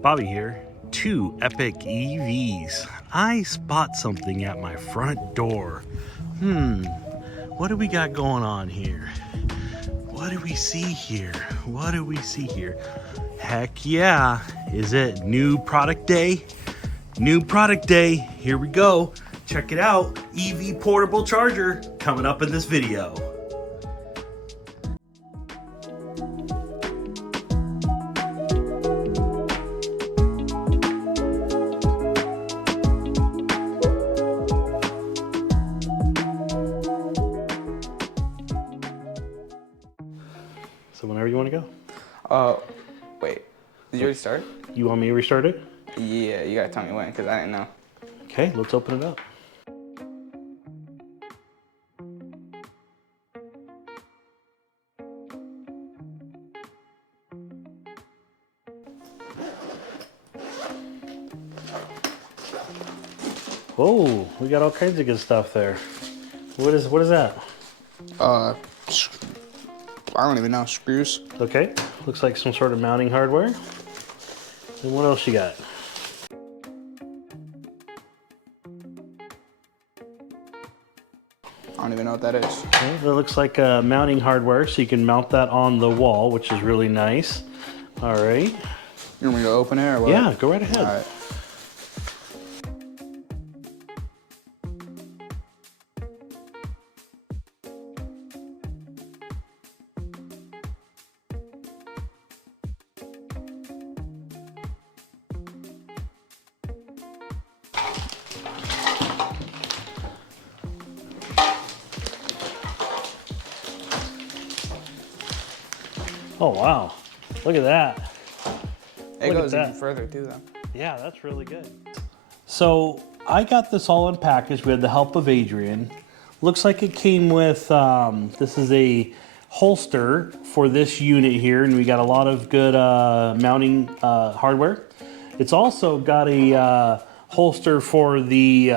Bobby here. 2 Epic EVs. I spot something at my front door. What do we got going on here? What do we see here? What do we see here? Heck yeah. Is it new product day? New product day. Here we go. Check it out. EV portable charger coming up in this video. So whenever you want to go. Wait. Did you already start? You want me to restart it? Yeah, you gotta tell me when, because I didn't know. Okay, let's open it up. Whoa, we got all kinds of good stuff there. What is that? I don't even know. Screws. Okay, looks like some sort of mounting hardware. And what else you got? I don't even know what that is. Okay, that looks like mounting hardware, so you can mount that on the wall, which is really nice. All right. You want me to open it or what? Yeah, go right ahead. All right. Oh wow, look at that. It goes even further too though. Yeah, that's really good. So I got this all unpackaged with the help of Adrian. Looks like it came with, this is a holster for this unit here, and we got a lot of good mounting hardware. It's also got a holster for the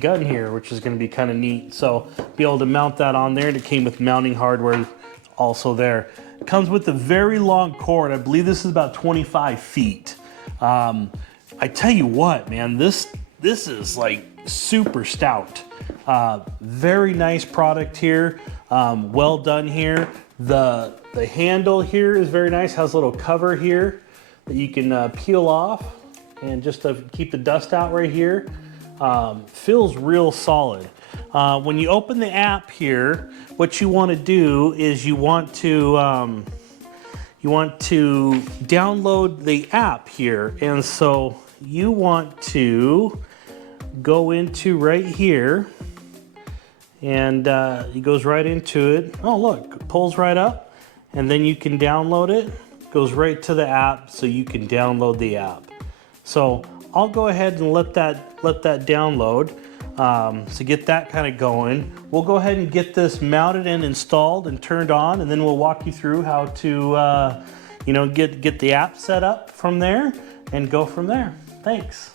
gun here, which is going to be kind of neat. So be able to mount that on there, and it came with mounting hardware also there. It comes with a very long cord. I believe this is about 25 feet. I tell you what, man, this is like super stout. Very nice product here. Well done here. The handle here is very nice. Has a little cover here that you can peel off and just to keep the dust out right here. Feels real solid. When you open the app here, what you want to do is you want to download the app here, and so you want to go into right here, and it goes right into it. Oh look, pulls right up, and then you can download it. Goes right to the app, so you can download the app. So I'll go ahead and let that download. So get that kind of going. We'll go ahead and get this mounted and installed and turned on, and then we'll walk you through how to get the app set up from there and go from there. Thanks.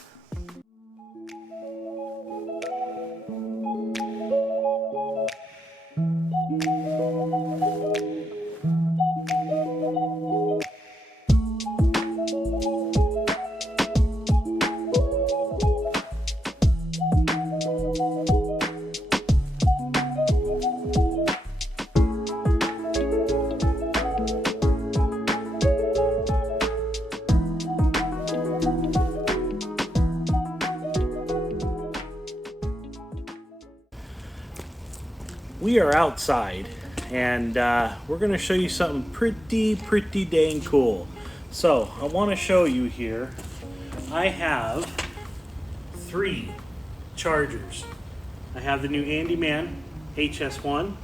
We are outside, and we're going to show you something pretty dang cool. So I want to show you here, I have 3 chargers. I have the new Andeman HS1,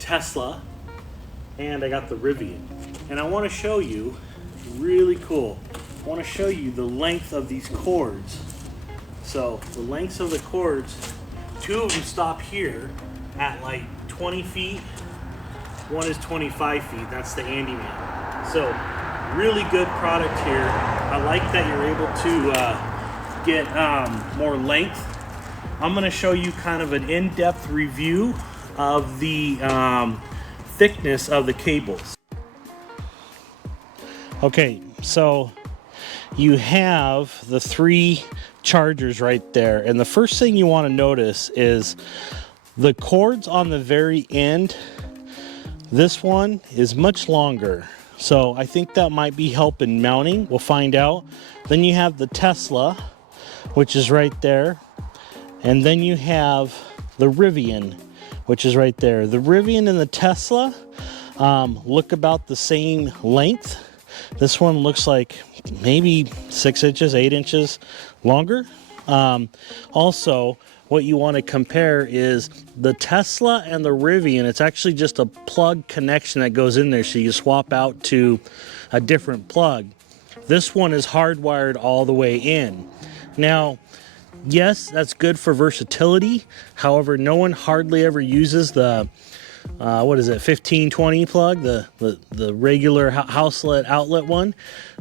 Tesla, and I got the Rivian. And I want to show you, really cool, I want to show you the length of these cords. So the lengths of the cords, 2 of them stop here at like 20 feet. One is 25 feet. That's the Andeman. So really good product here. I like that you're able to get more length. I'm going to show you kind of an in-depth review of the thickness of the cables. Okay, so you have the 3 chargers right there. And the first thing you want to notice is the cords on the very end. This one is much longer. So I think that might be helping mounting. We'll find out. Then you have the Tesla, which is right there. And then you have the Rivian, which is right there. The Rivian and the Tesla look about the same length. This one looks like maybe 6 inches, 8 inches longer. Also, what you want to compare is the Tesla and the Rivian. It's actually just a plug connection that goes in there, so you swap out to a different plug. This one is hardwired all the way in. Now, yes, that's good for versatility. However, no one hardly ever uses the what is it, 1520 plug, the regular houselet outlet one.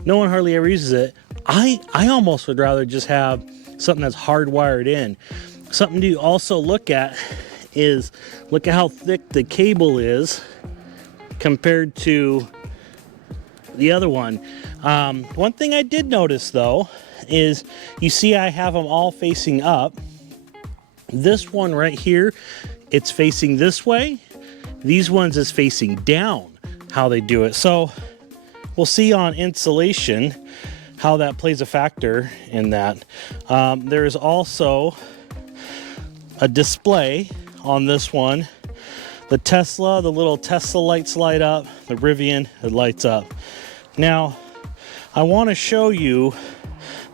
No one hardly ever uses it. I almost would rather just have something that's hardwired in. Something to also look at is, look at how thick the cable is compared to the other one. One thing I did notice though is, you see I have them all facing up. This one right here, it's facing this way. These ones is facing down, how they do it. So we'll see on installation how that plays a factor in that. There is also a display on this one. The Tesla, the little Tesla lights light up. The Rivian, it lights up. Now, I want to show you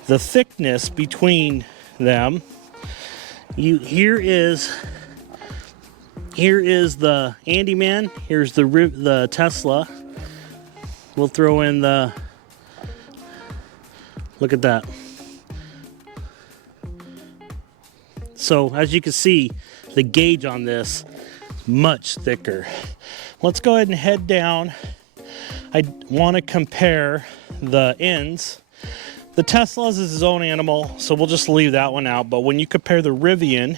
the thickness between them. Here is the Andeman. Here's the Tesla. We'll throw in the, look at that. So as you can see, the gauge on this much thicker. Let's go ahead and head down. I want to compare the ends. The Tesla's is his own animal, so we'll just leave that one out. But when you compare the Rivian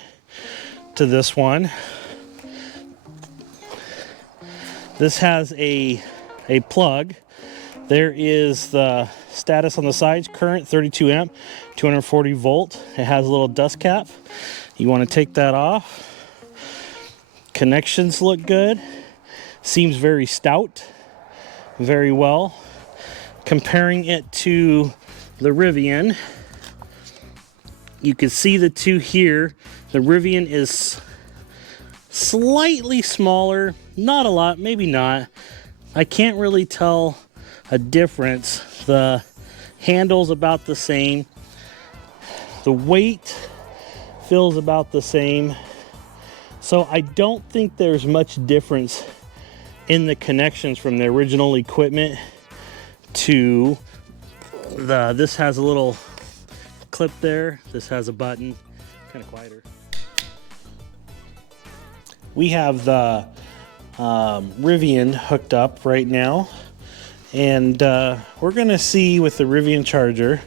to this one, this has a plug. There is the status on the sides, current 32 amp, 240 volt. It has a little dust cap. You want to take that off. Connections look good. Seems very stout, very well. Comparing it to the Rivian, you can see the two here. The Rivian is slightly smaller, not a lot, maybe not. I can't really tell a difference. The handle's about the same. The weight feels about the same. So I don't think there's much difference in the connections from the original equipment to this has a little clip there. This has a button, kind of quieter. We have the Rivian hooked up right now, and we're gonna see with the Rivian charger,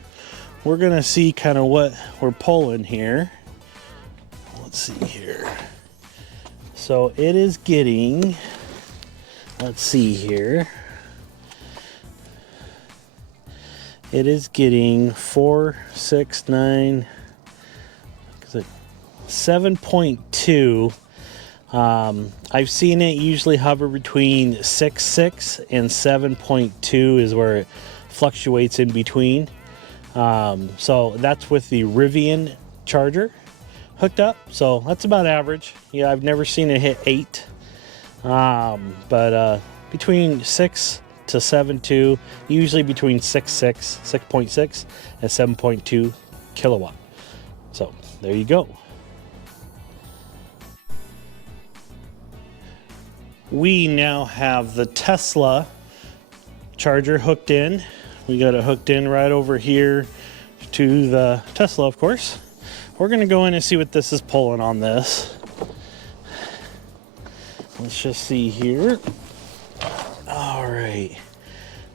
we're gonna see kind of what we're pulling here. Let's see here. So it is getting, let's see here. It is getting 4, 6, 9, 7.2. I've seen it usually hover between 6.6 and 7.2 is where it fluctuates in between. So that's with the Rivian charger hooked up. So that's about average. Yeah, I've never seen it hit 8. But between 6 to 7.2, usually between 6.6 and 7.2 kilowatt. So there you go. We now have the Tesla charger hooked in. We got it hooked in right over here to the Tesla, of course. We're gonna go in and see what this is pulling on this. Let's just see here. All right,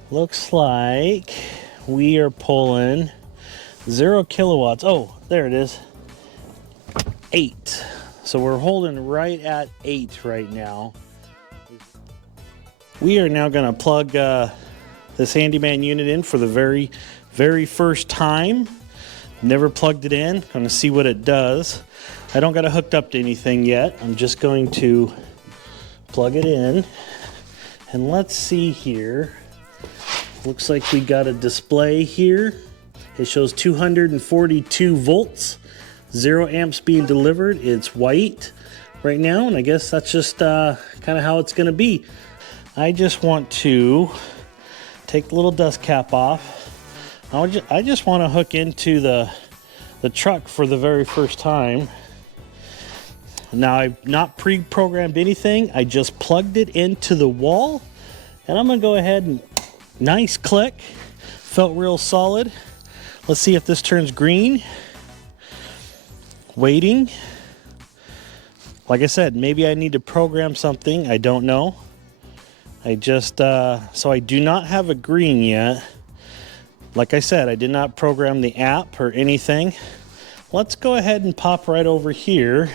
looks like we are pulling 0 kilowatts. Oh, there it is, 8. So we're holding right at 8 right now. We are now gonna plug this Andeman unit in for the very first time. Never plugged it in. Gonna see what it does. I don't got it hooked up to anything yet. I'm just going to plug it in. And let's see here. Looks like we got a display here. It shows 242 volts, 0 amps being delivered. It's white right now, and I guess that's just kind of how it's gonna be. I just want to take the little dust cap off. I just want to hook into the truck for the very first time. Now, I've not pre-programmed anything. I just plugged it into the wall, and I'm gonna go ahead and nice click. Felt real solid. Let's see if this turns green. Waiting. Like I said, maybe I need to program something. I don't know. I just, so I do not have a green yet. Like I said, I did not program the app or anything. Let's go ahead and pop right over here.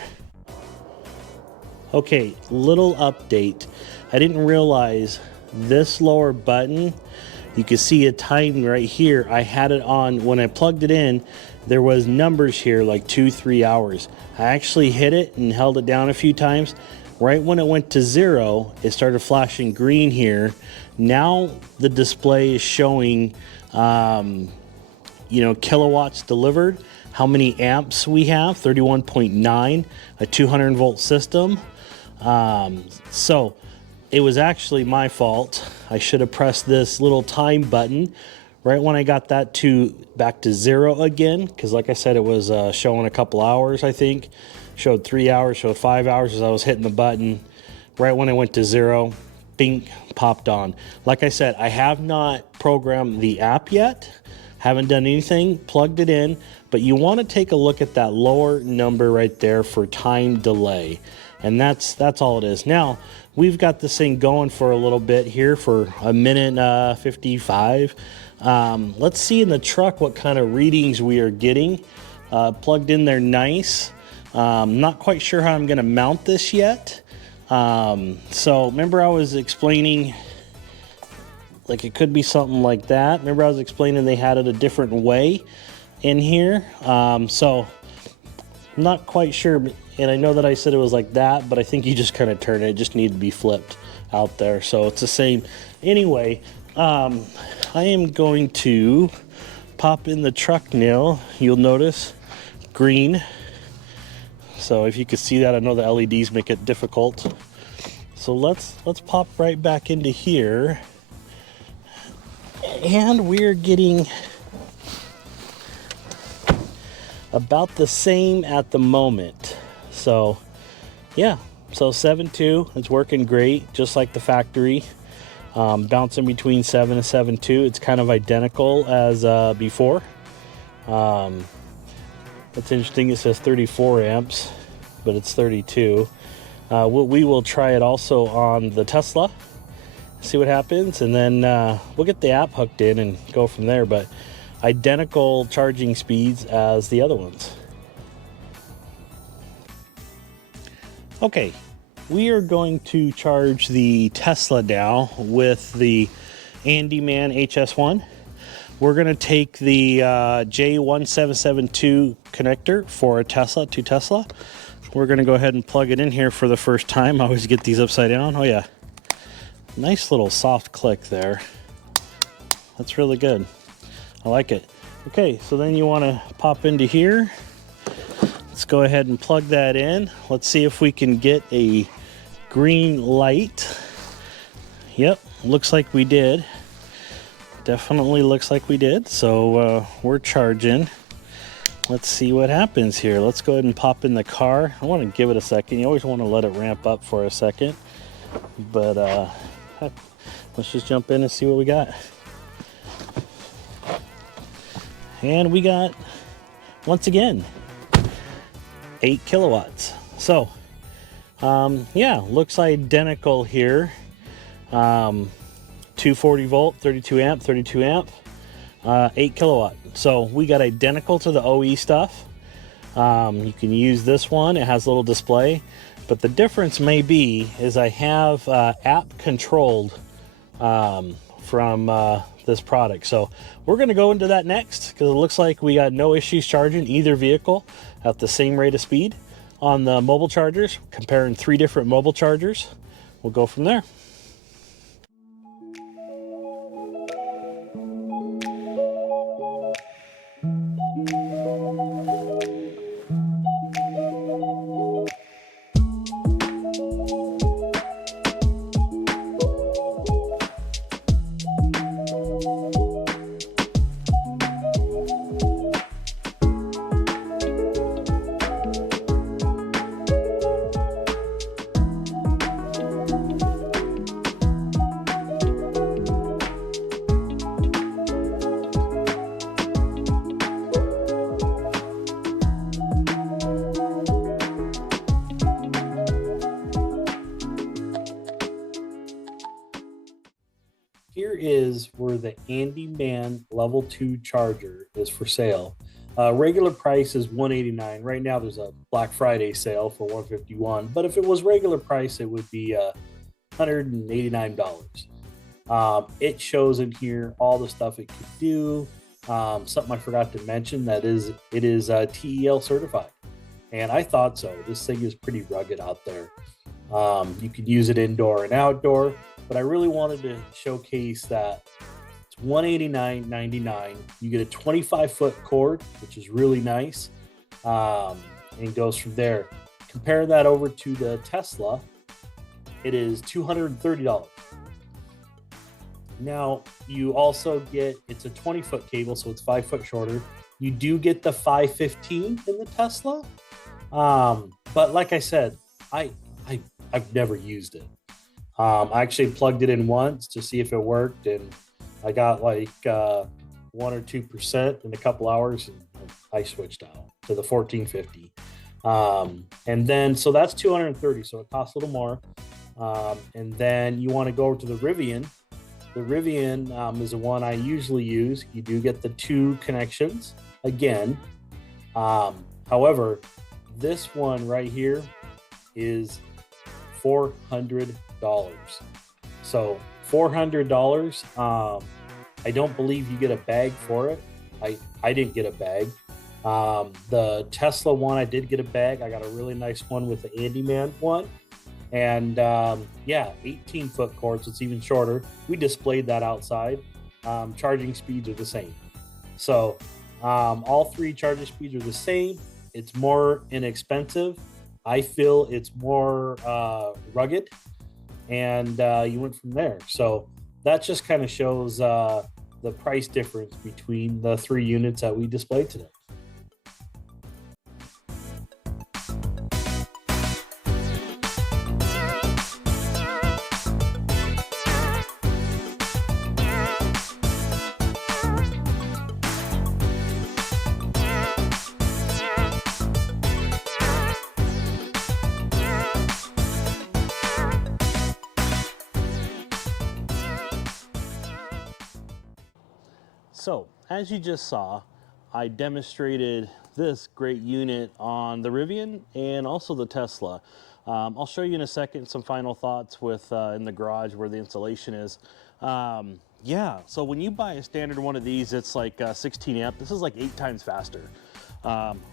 Okay, little update. I didn't realize this lower button, you can see a time right here. I had it on when I plugged it in. There was numbers here like 2-3 hours. I actually hit it and held it down a few times. Right when it went to 0, it started flashing green here. Now the display is showing, kilowatts delivered, how many amps we have, 31.9, a 200 volt system. So it was actually my fault. I should have pressed this little time button right when I got that back to 0 again, because like I said, it was showing a couple hours, I think. Showed 3 hours, showed 5 hours as I was hitting the button. Right when I went to 0, bing, popped on. Like I said, I have not programmed the app yet. Haven't done anything, plugged it in, but you want to take a look at that lower number right there for time delay. And that's all it is. Now, we've got this thing going for a little bit here for a minute 55. Let's see in the truck what kind of readings we are getting. Plugged in there nice. Not quite sure how I'm going to mount this yet. So remember I was explaining, like it could be something like that. Remember I was explaining they had it a different way in here. So I'm not quite sure. And I know that I said it was like that, but I think you just kind of turn it. It just needed to be flipped out there. So it's the same. Anyway, I am going to pop in the truck now. You'll notice green. So if you could see that, I know the LEDs make it difficult. So let's pop right back into here. And we're getting about the same at the moment. So yeah, so 7.2, it's working great, just like the factory. Bouncing between 7 and 7.2. It's kind of identical as before. It's interesting, it says 34 amps, but it's 32. We will try it also on the Tesla, see what happens, and then we'll get the app hooked in and go from there, but identical charging speeds as the other ones. Okay, we are going to charge the Tesla now with the Andeman HS1. We're going to take the J1772 connector for a Tesla to Tesla. We're going to go ahead and plug it in here for the first time. I always get these upside down. Oh yeah, nice little soft click there. That's really good. I like it. Okay, so then you want to pop into here. Let's go ahead and plug that in. Let's see if we can get a green light. Yep, looks like we did. Definitely looks like we did. So we're charging. Let's see what happens here. Let's go ahead and pop in the car. I want to give it a second. You always want to let it ramp up for a second. But let's just jump in and see what we got. And we got, once again, 8 kilowatts. So yeah, looks identical here. 240 volt, 32 amp, 32 amp, 8 kilowatt. So we got identical to the OE stuff. You can use this one. It has a little display, but the difference may be is I have app controlled from this product. So we're going to go into that next because it looks like we got no issues charging either vehicle at the same rate of speed on the mobile chargers, comparing 3 different mobile chargers. We'll go from there. Here is where the Andeman Level 2 charger is for sale. Regular price is $189. Right now there's a Black Friday sale for $151, but if it was regular price, it would be $189. It shows in here all the stuff it can do. Something I forgot to mention, that is it is TEL certified, and I thought so. This thing is pretty rugged out there. You can use it indoor and outdoor, but I really wanted to showcase that it's $189.99. You get a 25-foot cord, which is really nice, and goes from there. Compare that over to the Tesla, it is $230. Now, you also get, it's a 20-foot cable, so it's 5 foot shorter. You do get the 515 in the Tesla, but like I said, I've never used it. I actually plugged it in once to see if it worked, and I got like 1 or 2% in a couple hours, and I switched out to the 1450. And then, so that's $230, so it costs a little more. And then you want to go over to the Rivian. The Rivian is the one I usually use. You do get the 2 connections again. However, this one right here is $400. So $400. I don't believe you get a bag for it. I didn't get a bag. The Tesla one, I did get a bag. I got a really nice one with the Andeman one. And yeah, 18-foot cord, so it's even shorter. We displayed that outside. Charging speeds are the same. So all 3 charging speeds are the same. It's more inexpensive. I feel it's more rugged, and you went from there. So that just kind of shows the price difference between the 3 units that we displayed today. So, as you just saw, I demonstrated this great unit on the Rivian and also the Tesla. I'll show you in a second some final thoughts with in the garage where the installation is. Yeah, so when you buy a standard one of these, it's like 16 amp. This is like 8 times faster.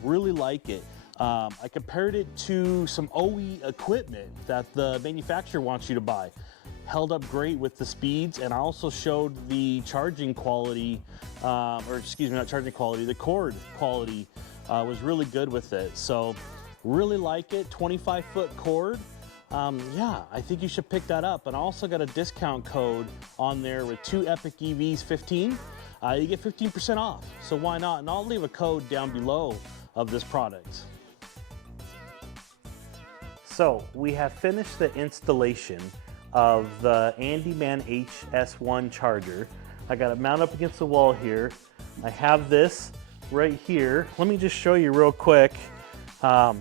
Really like it. I compared it to some OE equipment that the manufacturer wants you to buy. Held up great with the speeds, and I also showed the charging quality, or excuse me, not charging quality, the cord quality was really good with it. So really like it. 25-foot cord. Yeah, I think you should pick that up. And I also got a discount code on there with 2 Epic EVs 15. You get 15% off, so why not? And I'll leave a code down below of this product. So we have finished the installation of the Andeman HS1 charger. I got it mounted up against the wall here. I have this right here. Let me just show you real quick. Yeah,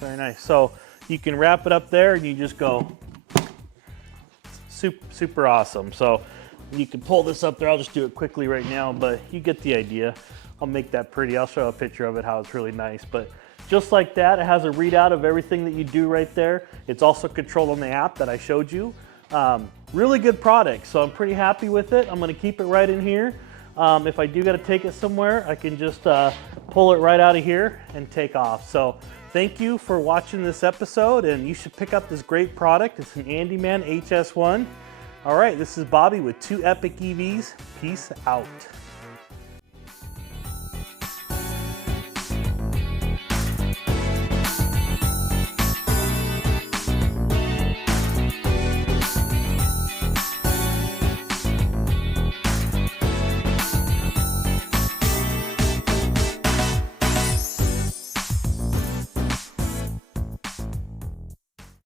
very nice. So you can wrap it up there and you just go. Super awesome. So you can pull this up there. I'll just do it quickly right now, but you get the idea. I'll make that pretty. I'll show a picture of it, how it's really nice. But just like that, it has a readout of everything that you do right there. It's also controlled on the app that I showed you. Really good product, so I'm pretty happy with it. I'm gonna keep it right in here. If I do gotta take it somewhere, I can just pull it right out of here and take off. So thank you for watching this episode, and you should pick up this great product. It's an Andeman HS1. All right, this is Bobby with 2 Epic EVs. Peace out.